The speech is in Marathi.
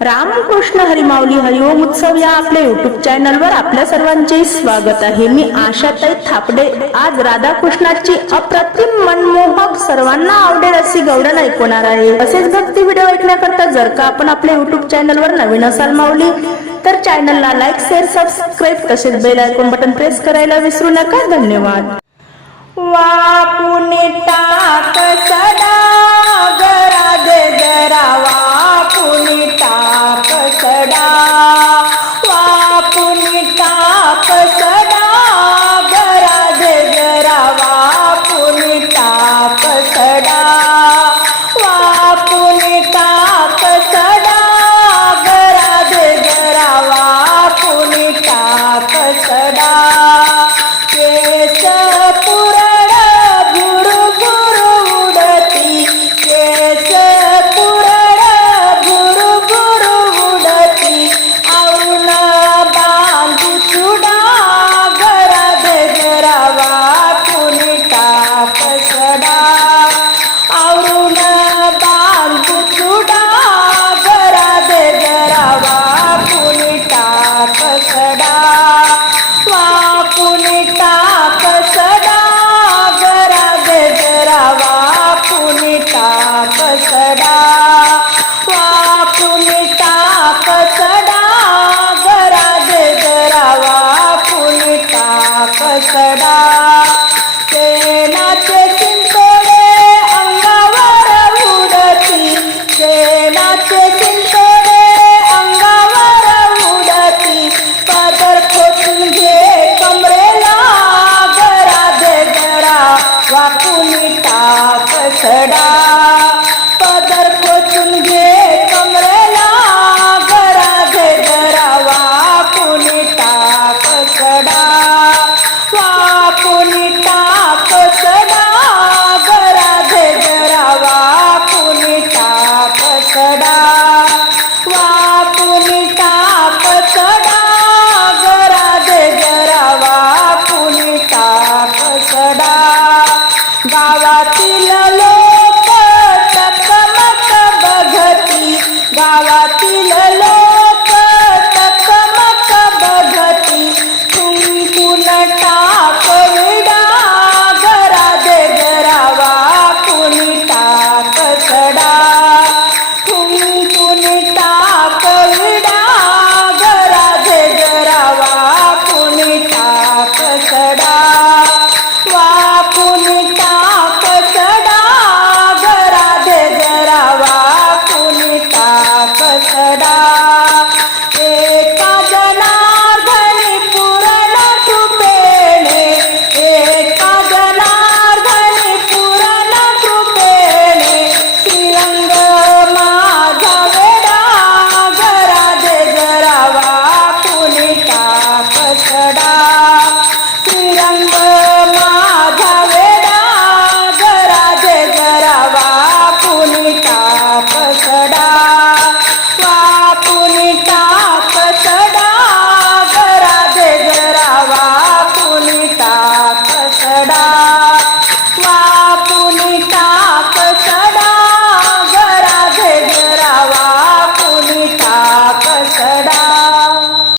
रामकृष्ण हरिमावली हरिओम उत्सव या आपल्या युट्यूब चॅनलवर आपल्या सर्वांचे स्वागत आहे. मी आशाताई थापडे. आज राधाकृष्णाची अप्रतिम मनमोहक सर्वांना आवडेल अशी गौडण ऐकवणार आहे. असेच भक्ती व्हिडिओ ऐकण्याकरता जर का आपण आपल्या युट्यूब चॅनलवर नवीन असाल माऊली तर चॅनलला लाईक शेअर सबस्क्राईब तसेच बेल आयकॉन बटन प्रेस करायला विसरू नका. धन्यवाद. वापुने टाक सदा दगडा गावात